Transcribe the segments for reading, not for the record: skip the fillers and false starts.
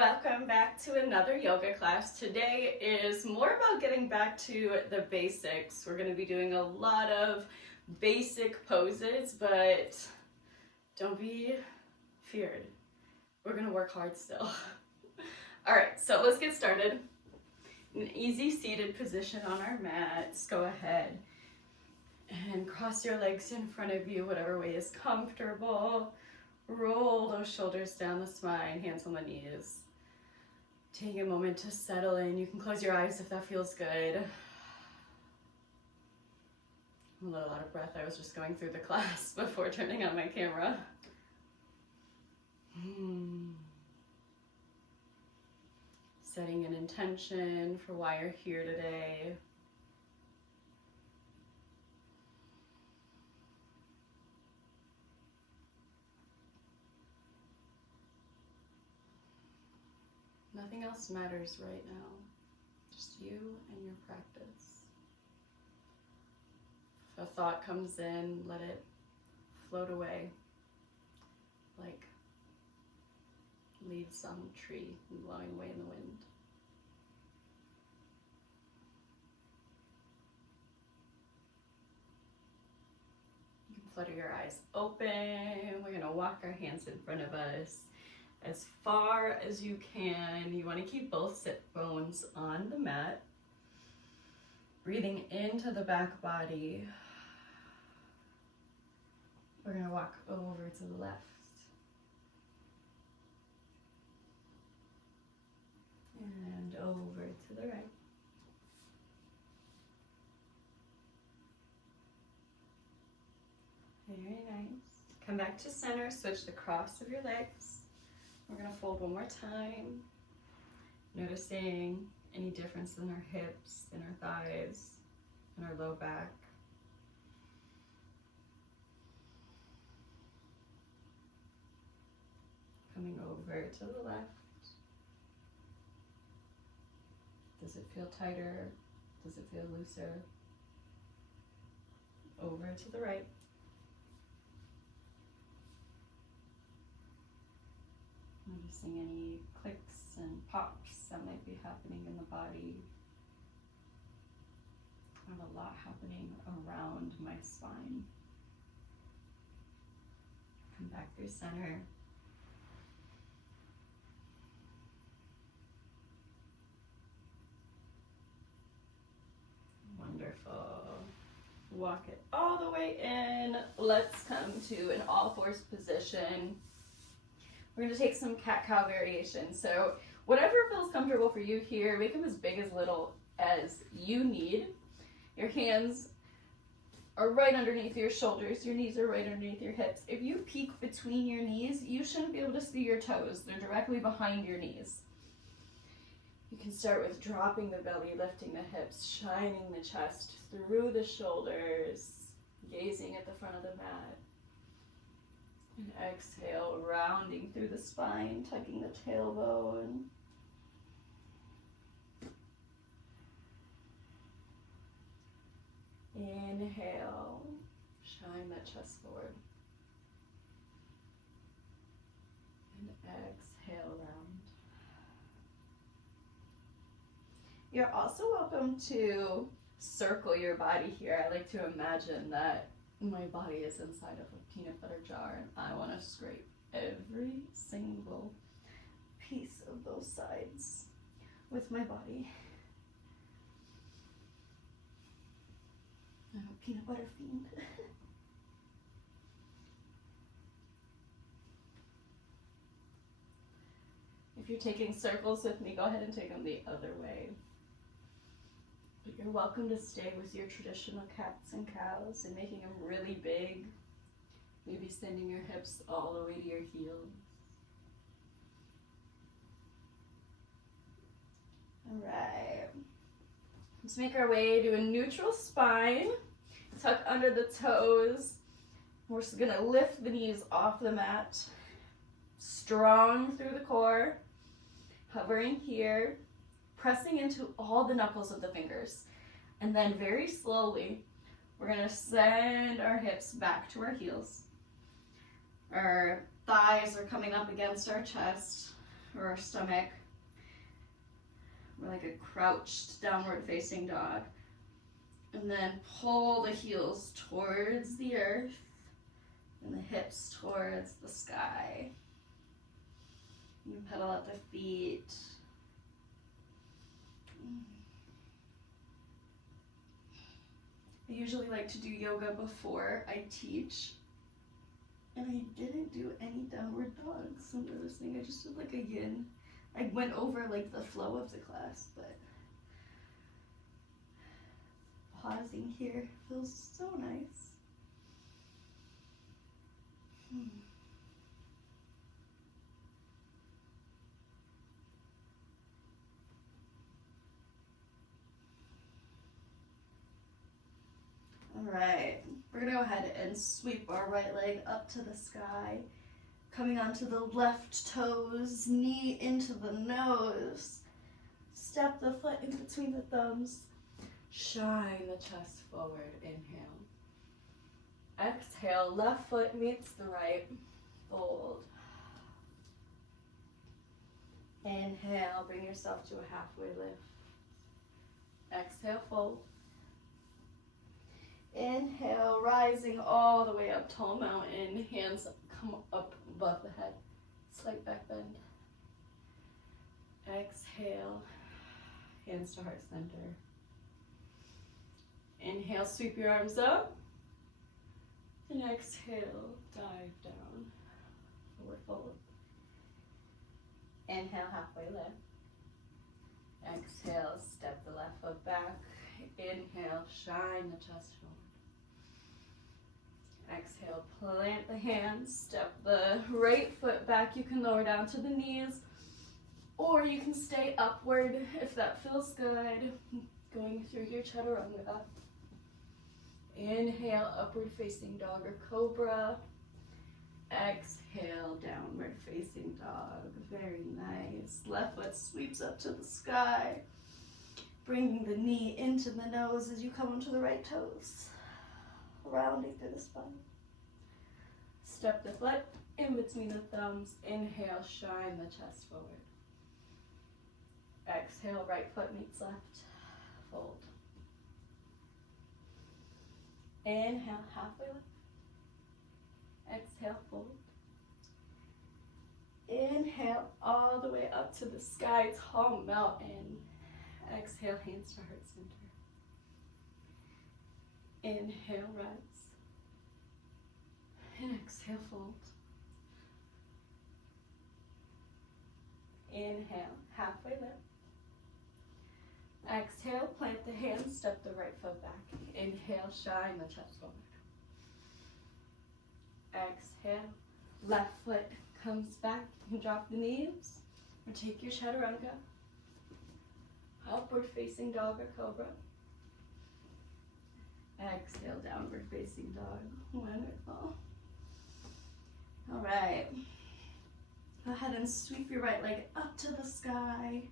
welcome back to another yoga class. Today is more about getting back to the basics. We're going to be doing a lot of basic poses, but don't be feared. We're going to work hard still. All right, so let's get started. An easy seated position on our mats. Go ahead and cross your legs in front of you, whatever way is comfortable. Roll those shoulders down the spine, hands on the knees. Take a moment to settle in. You can close your eyes if that feels good. I'm a little out of breath. I was just going through the class before turning on my camera. Setting an intention for why you're here today. Nothing else matters right now, just you and your practice. If a thought comes in, let it float away like leaves on a tree blowing away in the wind. You can flutter your eyes open. We're going to walk our hands in front of us as far as you can. You want to keep both sit bones on the mat. Breathing into the back body. We're going to walk over to the left. And over to the right. Very nice. Come back to center, switch the cross of your legs. We're going to fold one more time, noticing any difference in our hips, in our thighs, in our low back. Coming over to the left. Does it feel tighter? Does it feel looser? Over to the right. Noticing any clicks and pops that might be happening in the body. I have a lot happening around my spine. Come back through center. Wonderful. Walk it all the way in. Let's come to an all fours position. We're going to take some cat-cow variations. So whatever feels comfortable for you here, make them as big as little as you need. Your hands are right underneath your shoulders. Your knees are right underneath your hips. If you peek between your knees, you shouldn't be able to see your toes. They're directly behind your knees. You can start with dropping the belly, lifting the hips, shining the chest through the shoulders, gazing at the front of the mat. And exhale, rounding through the spine, tucking the tailbone. Inhale, shine that chest forward. And exhale, round. You're also welcome to circle your body here. I like to imagine that my body is inside of a peanut butter jar and I want to scrape every single piece of those sides with my body. I'm a peanut butter fiend. If you're taking circles with me, go ahead and take them the other way. But you're welcome to stay with your traditional cats and cows and making them really big. Maybe sending your hips all the way to your heels. All right. Let's make our way to a neutral spine. Tuck under the toes. We're just gonna lift the knees off the mat. Strong through the core. Hovering here. Pressing into all the knuckles of the fingers. And then very slowly, we're going to send our hips back to our heels. Our thighs are coming up against our chest. or our stomach. We're like a crouched downward facing dog. And then pull the heels towards the earth and the hips towards the sky. You can pedal out the feet. I usually like to do yoga before I teach. And I didn't do any downward dogs. So I'm listening. I just did like a yin. I went over like the flow of the class, but pausing here feels so nice. All right, we're gonna go ahead and sweep our right leg up to the sky, coming onto the left toes, knee into the nose. Step the foot in between the thumbs. Shine the chest forward, inhale. Exhale, left foot meets the right, fold. Inhale, bring yourself to a halfway lift. Exhale, fold. Inhale, rising all the way up, tall mountain, hands come up above the head, slight back bend. Exhale, hands to heart center. Inhale, sweep your arms up. And exhale, dive down, forward fold. Inhale, halfway lift. Exhale, step the left foot back. Inhale, shine the chest forward. Exhale, plant the hands, step the right foot back. You can lower down to the knees, or you can stay upward if that feels good. Going through your chaturanga. Inhale, upward facing dog or cobra. Exhale, downward facing dog. Very nice. Left foot sweeps up to the sky. Bringing the knee into the nose as you come onto the right toes. Rounding through the spine. Step the foot in between the thumbs. Inhale, shine the chest forward. Exhale, right foot meets left. Fold. Inhale, halfway lift. Exhale, fold. Inhale, all the way up to the sky, tall mountain. Exhale, hands to heart center. Inhale, rise. And exhale, fold. Inhale, halfway lift. Exhale, plant the hands, step the right foot back. Inhale, shine the chest forward. Exhale, left foot comes back. You can drop the knees or take your chaturanga. Upward facing dog or cobra. Exhale, downward facing dog. Wonderful. All right. Go ahead and sweep your right leg up to the sky.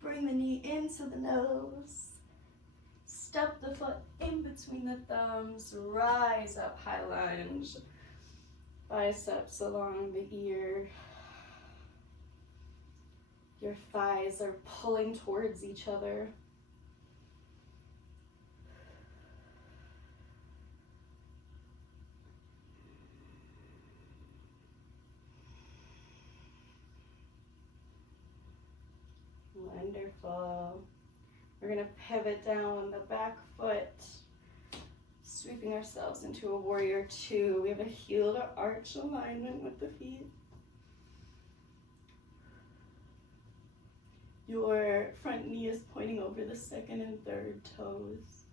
Bring the knee into the nose. Step the foot in between the thumbs. Rise up, high lunge. Biceps along the ear. Your thighs are pulling towards each other. Wonderful. We're going to pivot down the back foot, sweeping ourselves into a warrior two. We have a heel to arch alignment with the feet. Your front knee is pointing over the second and third toes.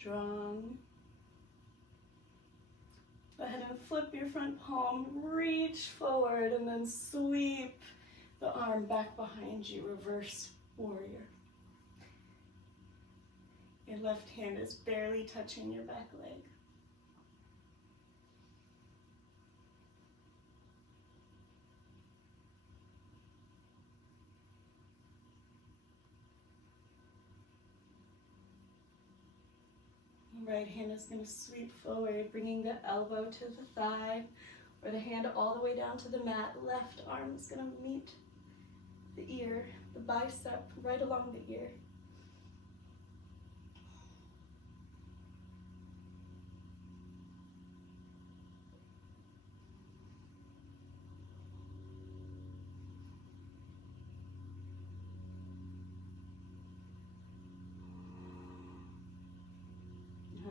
Strong. Go ahead and flip your front palm, reach forward, and then sweep the arm back behind you, reverse warrior. Your left hand is barely touching your back leg. Right hand is going to sweep forward, bringing the elbow to the thigh, or the hand all the way down to the mat. Left arm is going to meet the ear, the bicep right along the ear.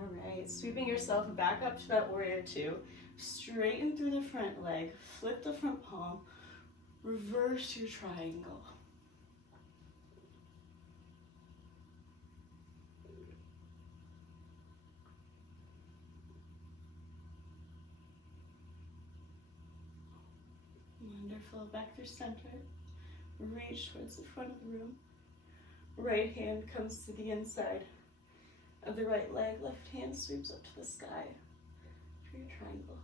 All right, sweeping yourself back up to that warrior two. Straighten through the front leg, flip the front palm, reverse your triangle. Wonderful, back through center. Reach towards the front of the room. Right hand comes to the inside of the right leg. Left hand sweeps up to the sky for your triangle.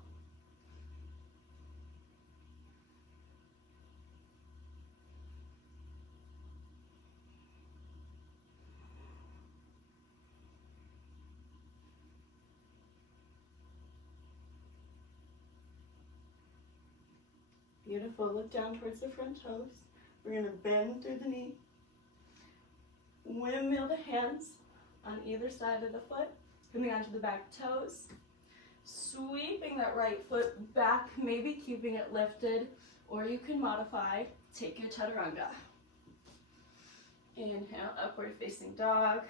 Beautiful. Look down towards the front toes. We're going to bend through the knee. Windmill the hands on either side of the foot, coming onto the back toes. Sweeping that right foot back, maybe keeping it lifted, or you can modify. Take your chaturanga. Inhale, upward facing dog.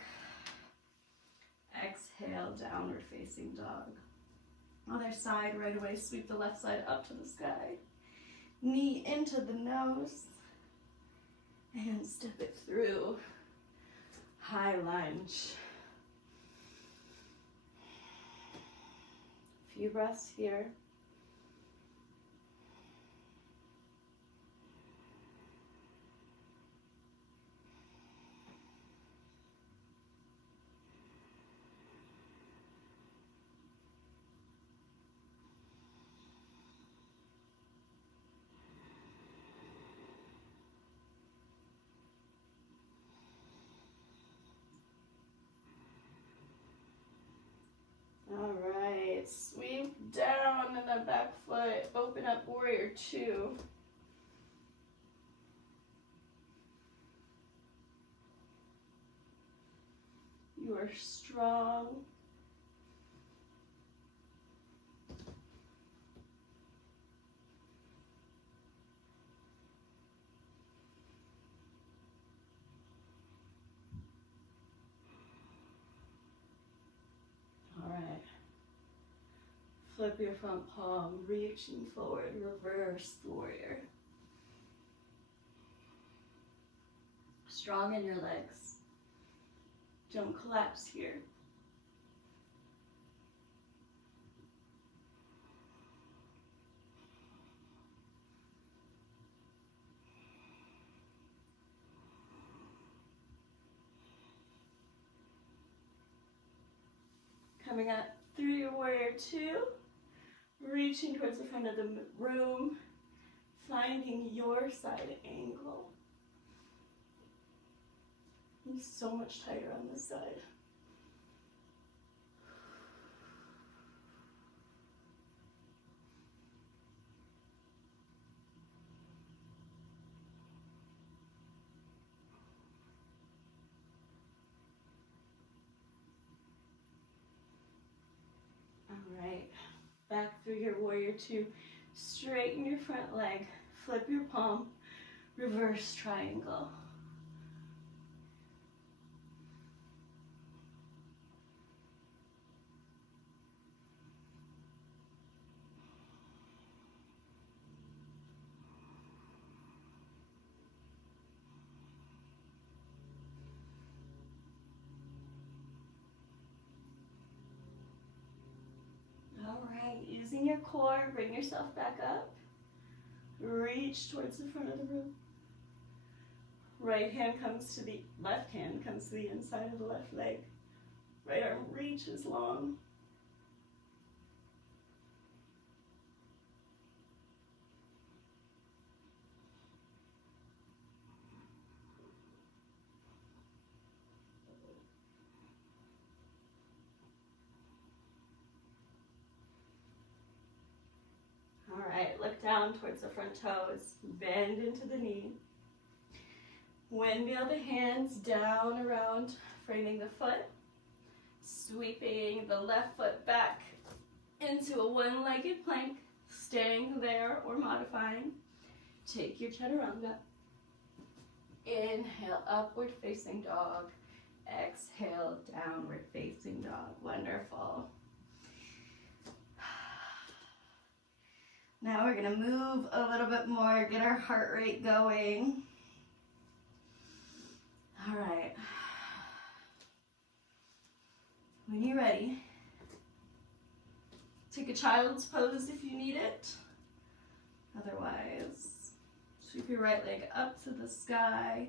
Exhale, downward facing dog. Other side, right away, sweep the left side up to the sky. Knee into the nose. And step it through. High lunge. Few breaths here. All right, sweep down in the back foot, open up warrior two. You are strong. All right. Flip your front palm, reaching forward, reverse warrior. Strong in your legs. Don't collapse here. Coming up through your warrior two, reaching towards the front of the room, finding your side angle. It's so much tighter on this side. All right, back through your warrior two, straighten your front leg, flip your palm, reverse triangle. All right, using your core, bring yourself back up. Reach towards the front of the room. Right hand comes to the left hand, comes to the inside of the left leg. Right arm reaches long. around towards the front toes. Bend into the knee. Windmill the hands down around, framing the foot. Sweeping the left foot back into a one-legged plank. Staying there or modifying. Take your chaturanga. Inhale, upward facing dog. Exhale, downward facing dog. Wonderful. Now we're gonna move a little bit more, get our heart rate going. All right. When you're ready, take a child's pose if you need it. Otherwise, sweep your right leg up to the sky.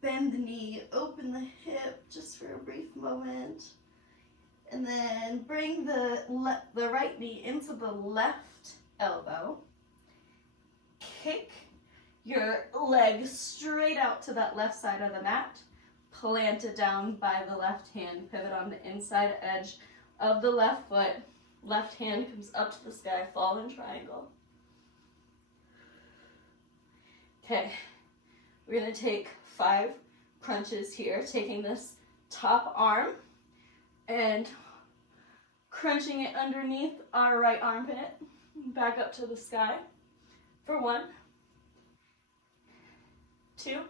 Bend the knee, open the hip just for a brief moment. And then bring the right knee into the left elbow. Kick your leg straight out to that left side of the mat. Plant it down by the left hand. Pivot on the inside edge of the left foot. Left hand comes up to the sky, fallen triangle. Okay, we're gonna take 5 crunches here, taking this top arm and crunching it underneath our right armpit, back up to the sky for 1, 2,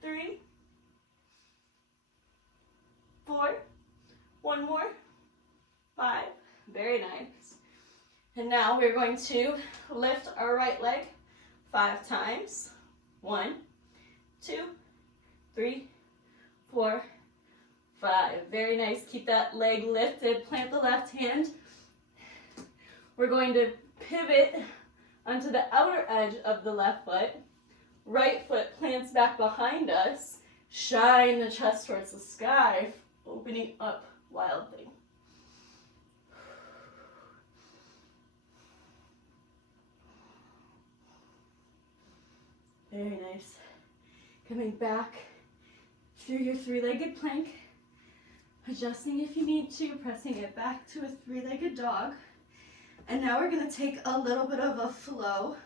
3, 4, 1 more, 5, very nice. And now we're going to lift our right leg 5 times. 1, 2, 3, 4, 5. Very nice. Keep that leg lifted. Plant the left hand. We're going to pivot onto the outer edge of the left foot. Right foot plants back behind us. Shine the chest towards the sky, opening up wildly. Very nice. Coming back through your 3-legged plank. Adjusting if you need to, pressing it back to a 3-legged dog. And now we're going to take a little bit of a flow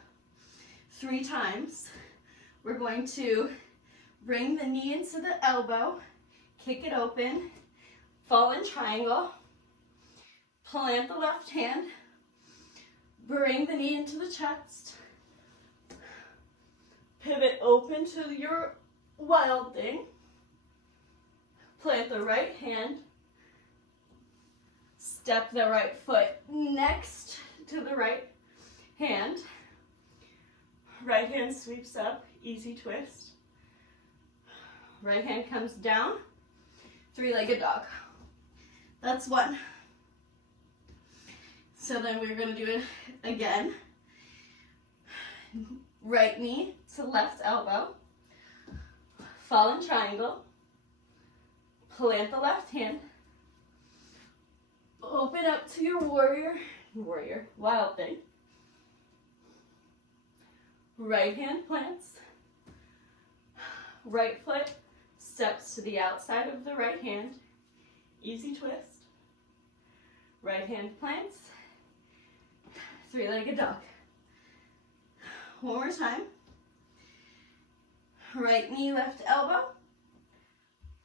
3 times. We're going to bring the knee into the elbow, kick it open, fallen triangle, plant the left hand, bring the knee into the chest, pivot open to your wild thing, plant the right hand, step the right foot next to the right hand, right hand sweeps up, easy twist, right hand comes down, 3-legged dog. That's 1. So then we're going to do it again. Right knee to left elbow, fallen triangle, plant the left hand, open up to your warrior, wild thing. Right hand plants, right foot steps to the outside of the right hand, easy twist, right hand plants, 3-legged dog. One more time. Right knee, left elbow,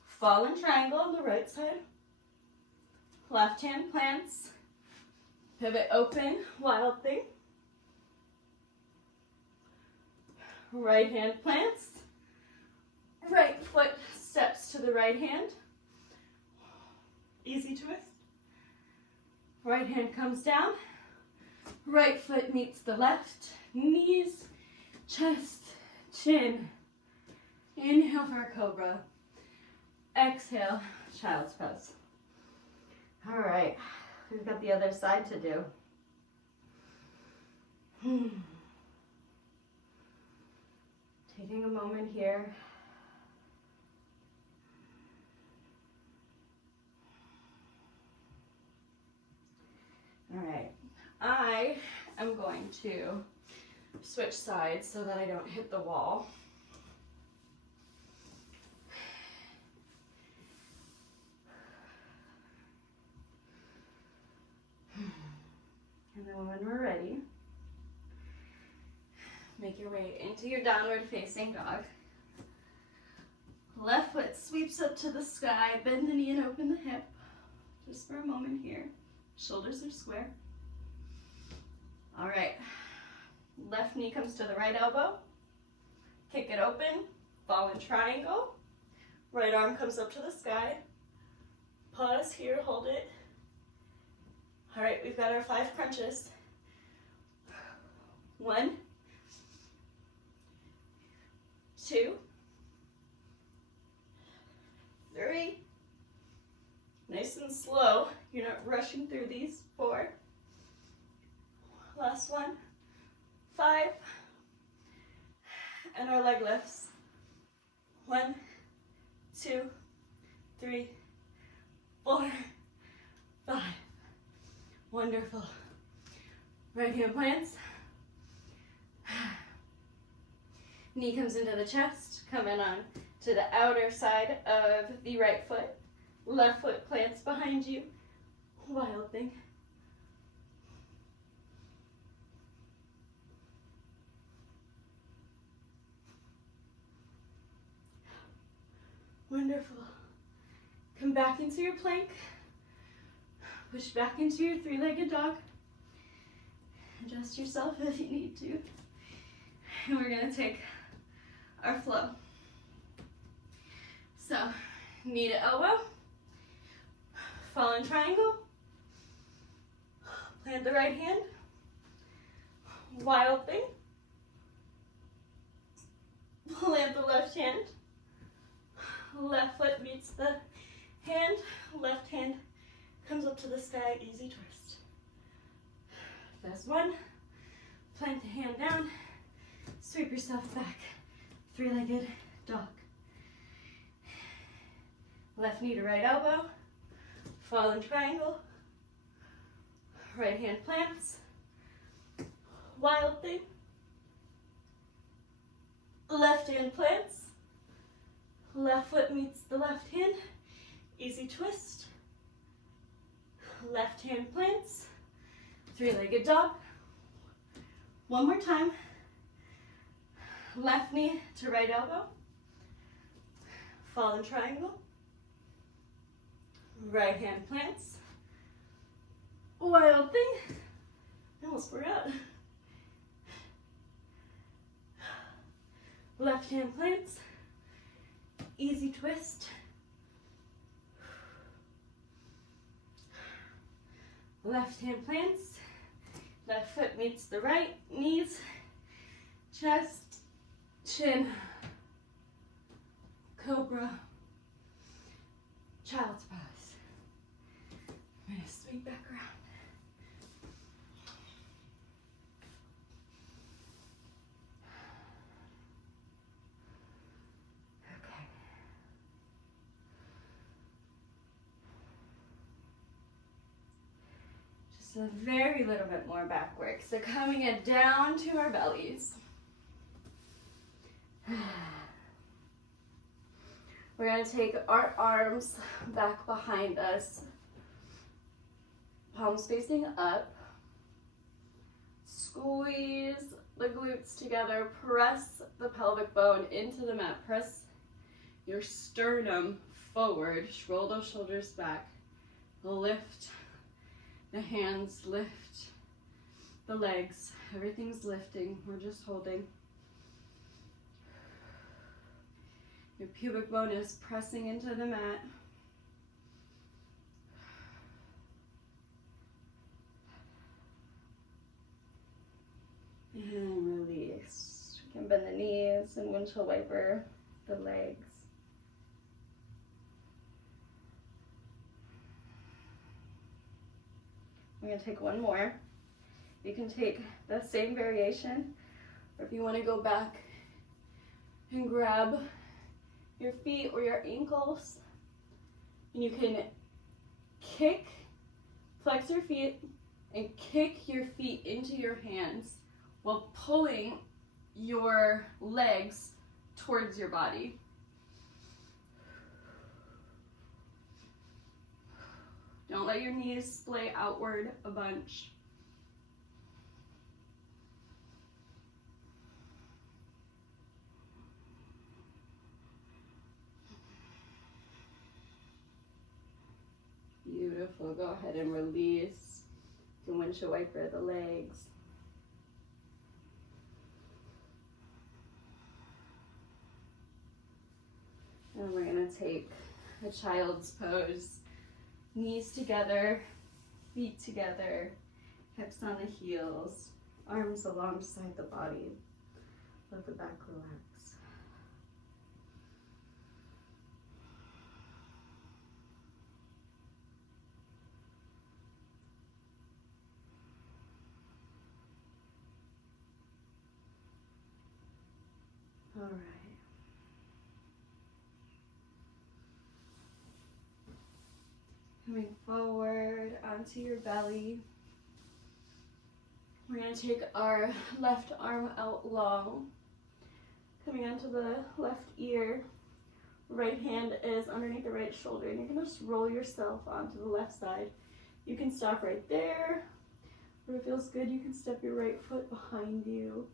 fallen triangle on the right side, left hand plants, pivot open, wild thing, right hand plants, right foot steps to the right hand, easy twist, right hand comes down, right foot meets the left, knees, chest, chin. Inhale for a cobra. Exhale, child's pose. All right, we've got the other side to do. Taking a moment here. All right, I am going to switch sides so that I don't hit the wall. And then when Make your way into your downward facing dog. Left foot sweeps up to the sky. Bend the knee and open the hip. Just for a moment here. Shoulders are square. All right. Left knee comes to the right elbow. Kick it open. Fall in triangle. Right arm comes up to the sky. Pause here, hold it. All right, we've got our 5 crunches. 1, 2, 3. Nice and slow. You're not rushing through these. 4. Last one. 5. And our leg lifts. 1, 2, 3, 4, 5. Wonderful. Right hand plants. Knee comes into the chest. Come in on to the outer side of the right foot. Left foot plants behind you. Wild thing. Wonderful. Come back into your plank. Push back into your 3-legged dog. Adjust yourself if you need to. And we're going to take our flow. So, knee to elbow. Fall in triangle. Plant the right hand. Wild thing. Plant the left hand. Left foot meets the hand. Left hand comes up to the sky. Easy twist. There's 1. Plant the hand down. Sweep yourself back. 3-legged dog. Left knee to right elbow. Fall in triangle. Right hand plants. Wild thing. Left hand plants. Left foot meets the left hand. Easy twist. Left hand plants. 3-legged dog. One more time. Left knee to right elbow. Fall in triangle. Right hand plants. Wild thing. I almost forgot. Left hand plants. Easy twist. Left hand plants. Left foot meets the right. Knees, chest, chin, cobra, child's pose. I'm going to sweep back around. A very little bit more back work. So coming it down to our bellies. We're going to take our arms back behind us. Palms facing up. Squeeze the glutes together. Press the pelvic bone into the mat. Press your sternum forward. Roll those shoulders back. Lift the hands, lift the legs. Everything's lifting. We're just holding. Your pubic bone is pressing into the mat. And release. You can bend the knees and windshield wiper the legs. I'm going to take one more. You can take the same variation, or if you want to go back and grab your feet or your ankles, and you can kick, flex your feet, and kick your feet into your hands while pulling your legs towards your body. Don't let your knees splay outward a bunch. Beautiful. Go ahead and release. You can windshield wiper the legs. And we're going to take a child's pose. Knees together, feet together, hips on the heels, arms alongside the body. Let the back relax. All right. Coming forward onto your belly. We're going to take our left arm out long. Coming onto the left ear. Right hand is underneath the right shoulder. And you're going to just roll yourself onto the left side. You can stop right there. Or if it feels good, you can step your right foot behind you.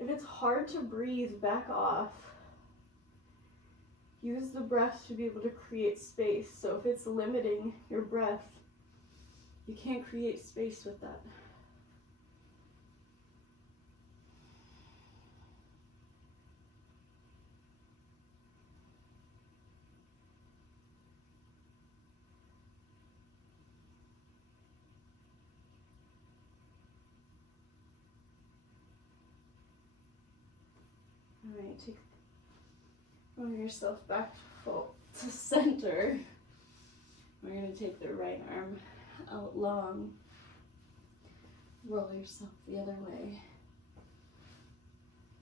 If it's hard to breathe, back off. Use the breath to be able to create space. So if it's limiting your breath, you can't create space with that. All right, bring yourself back to center. We're going to take the right arm out long. Roll yourself the other way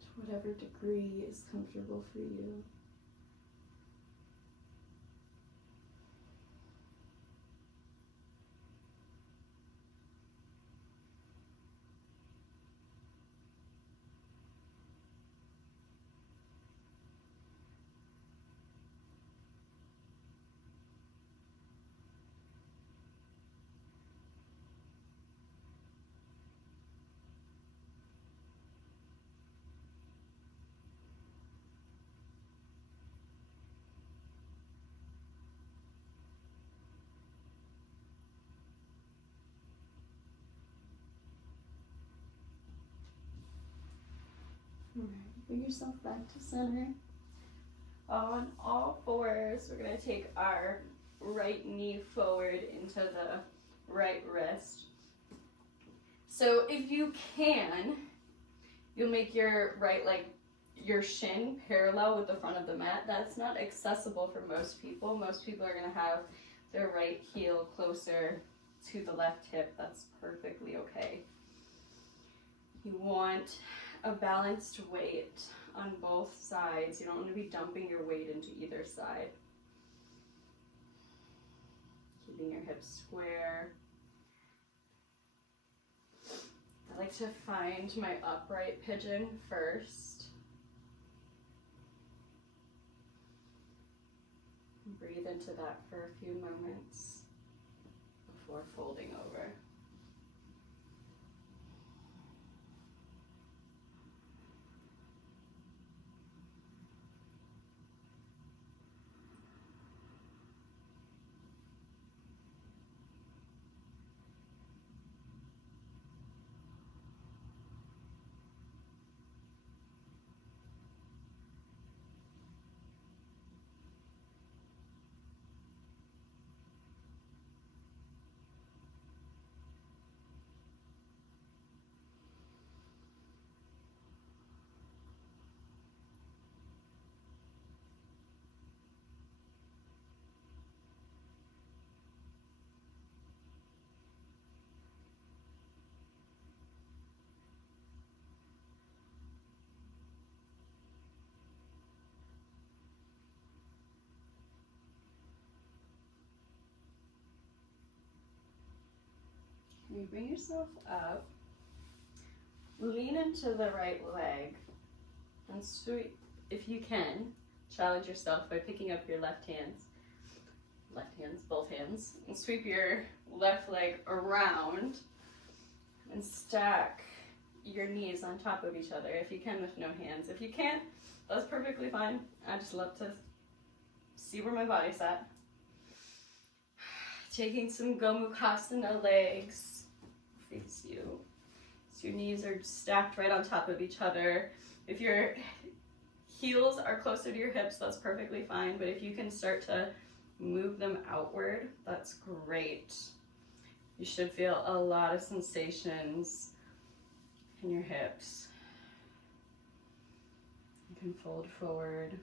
to whatever degree is comfortable for you. Alright, bring yourself back to center. On all fours, we're going to take our right knee forward into the right wrist. So if you can, you'll make your right leg, your shin parallel with the front of the mat. That's not accessible for most people. Most people are going to have their right heel closer to the left hip. That's perfectly okay. You want a balanced weight on both sides. You don't want to be dumping your weight into either side. Keeping your hips square. I like to find my upright pigeon first. Breathe into that for a few moments before folding over. You bring yourself up, lean into the right leg, and sweep, if you can, challenge yourself by picking up your both hands, and sweep your left leg around and stack your knees on top of each other if you can with no hands. If you can't, that's perfectly fine. I just love to see where my body's at. Taking some Gomukhasana legs, face you. So your knees are stacked right on top of each other. If your heels are closer to your hips, that's perfectly fine, but if you can start to move them outward, that's great. You should feel a lot of sensations in your hips. You can fold forward.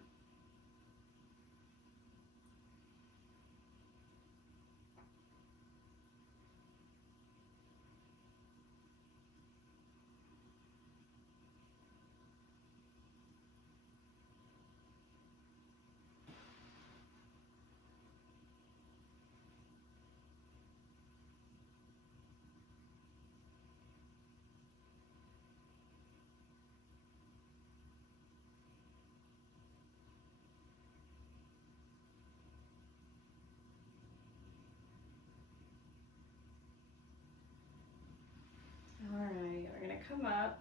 All right, we're gonna come up.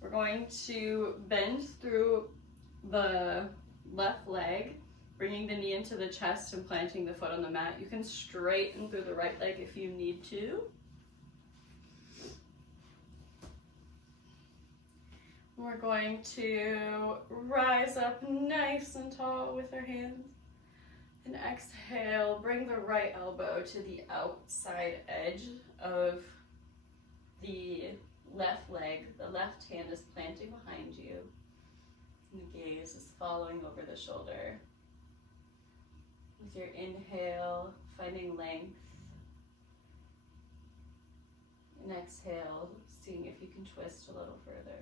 We're going to bend through the left leg, bringing the knee into the chest and planting the foot on the mat. You can straighten through the right leg if you need to. We're going to rise up nice and tall with our hands. And exhale, bring the right elbow to the outside edge of the left leg. The left hand is planting behind you. And the gaze is following over the shoulder. With your inhale, finding length. And exhale, seeing if you can twist a little further.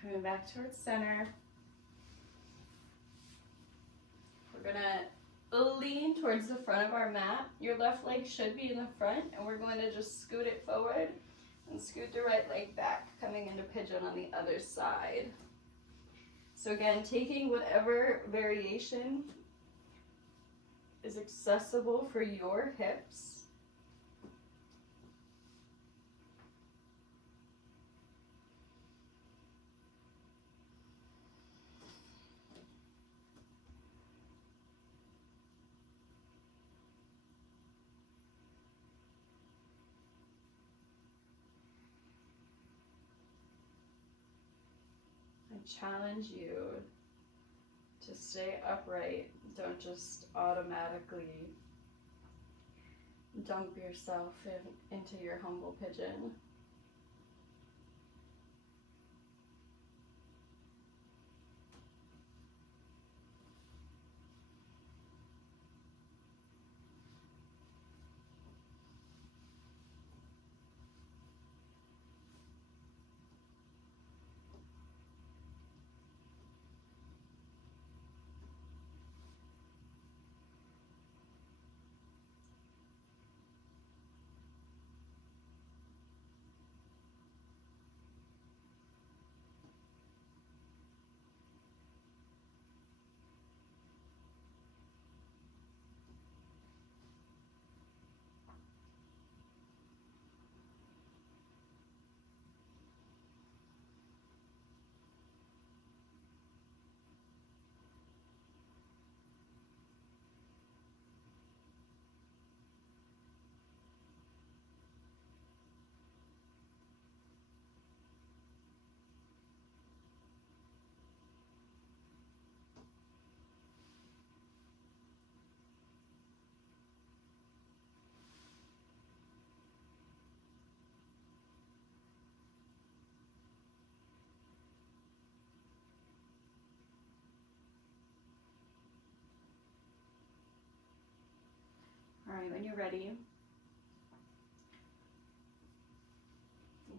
Coming back towards center. We're gonna lean towards the front of our mat. Your left leg should be in the front, and we're going to just scoot it forward and scoot the right leg back, coming into pigeon on the other side. So again, taking whatever variation is accessible for your hips. Challenge you to stay upright. Don't just automatically dump yourself into your humble pigeon. All right, when you're ready,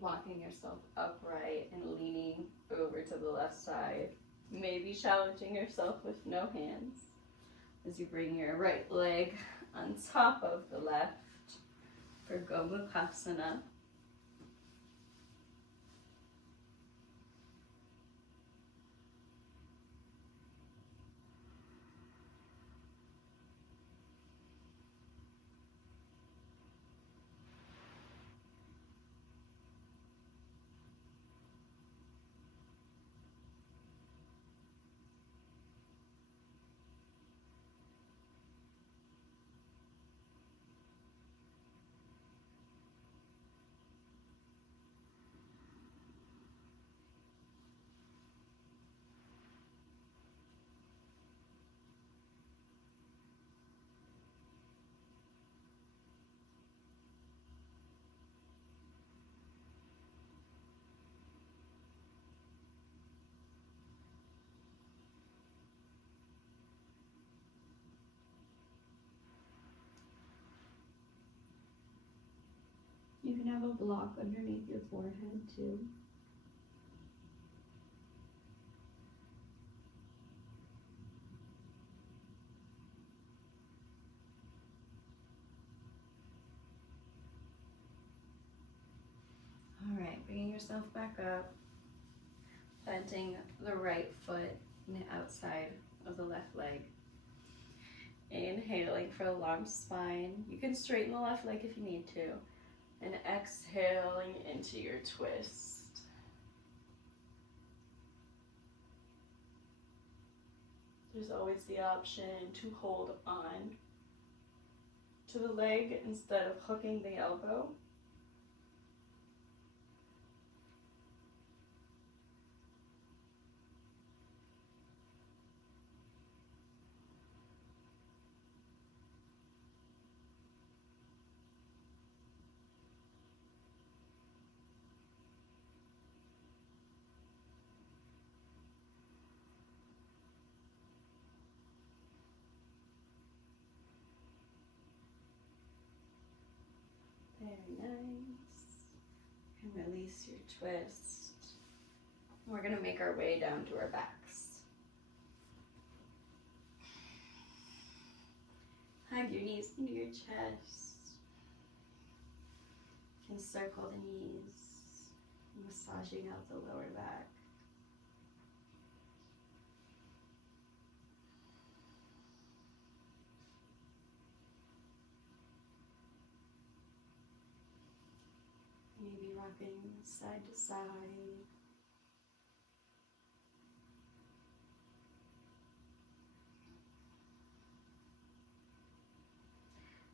walking yourself upright and leaning over to the left side. Maybe challenging yourself with no hands as you bring your right leg on top of the left for Gomukhasana. You can have a block underneath your forehead too. All right, bringing yourself back up, planting the right foot in the outside of the left leg. Inhaling for a long spine. You can straighten the left leg if you need to. And exhaling into your twist. There's always the option to hold on to the leg instead of hooking the elbow. Very nice. And release your twist. We're going to make our way down to our backs. Hug your knees into your chest. You can circle the knees, massaging out the lower back. Maybe rocking side to side.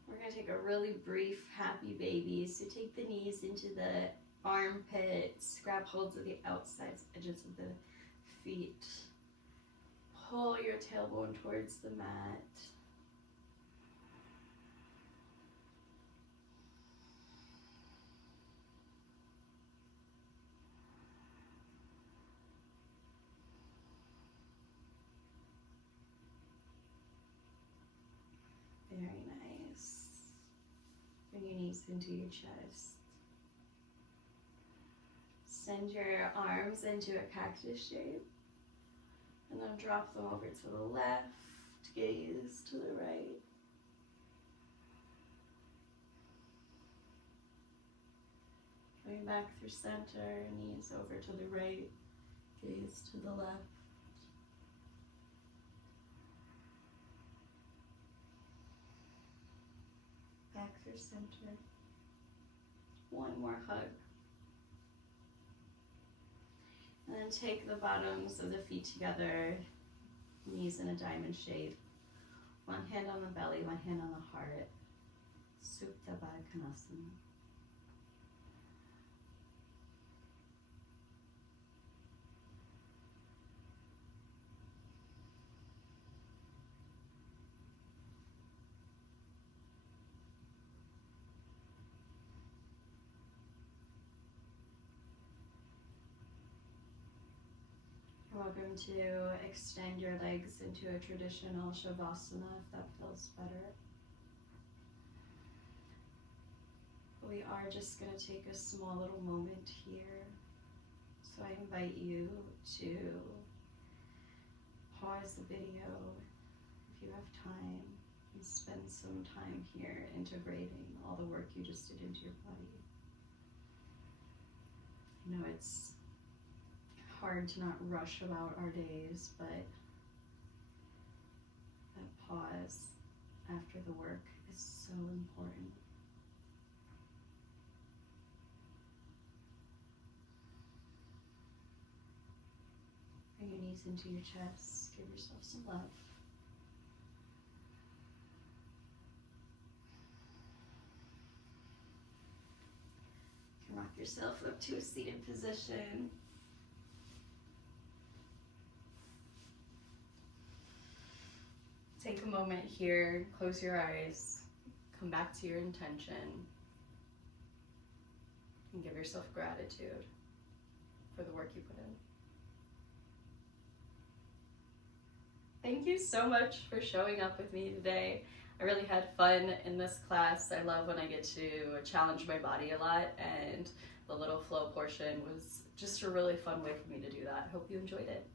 We're going to take a really brief happy baby. So take the knees into the armpits, grab holds of the outside edges of the feet. Pull your tailbone towards the mat. Very nice. Bring your knees into your chest. Send your arms into a cactus shape. And then drop them over to the left, gaze to the right. Coming back through center, knees over to the right, gaze to the left. Back through center. One more hug. And then take the bottoms of the feet together, knees in a diamond shape. One hand on the belly, one hand on the heart. Supta Baddha Konasana. You're welcome to extend your legs into a traditional Shavasana if that feels better. We are just going to take a small little moment here. So I invite you to pause the video if you have time and spend some time here integrating all the work you just did into your body. I know it's hard to not rush about our days, but that pause after the work is so important. Bring your knees into your chest, give yourself some love. You can rock yourself up to a seated position. Take a moment here, close your eyes, come back to your intention, and give yourself gratitude for the work you put in. Thank you so much for showing up with me today. I really had fun in this class. I love when I get to challenge my body a lot, and the little flow portion was just a really fun way for me to do that. Hope you enjoyed it.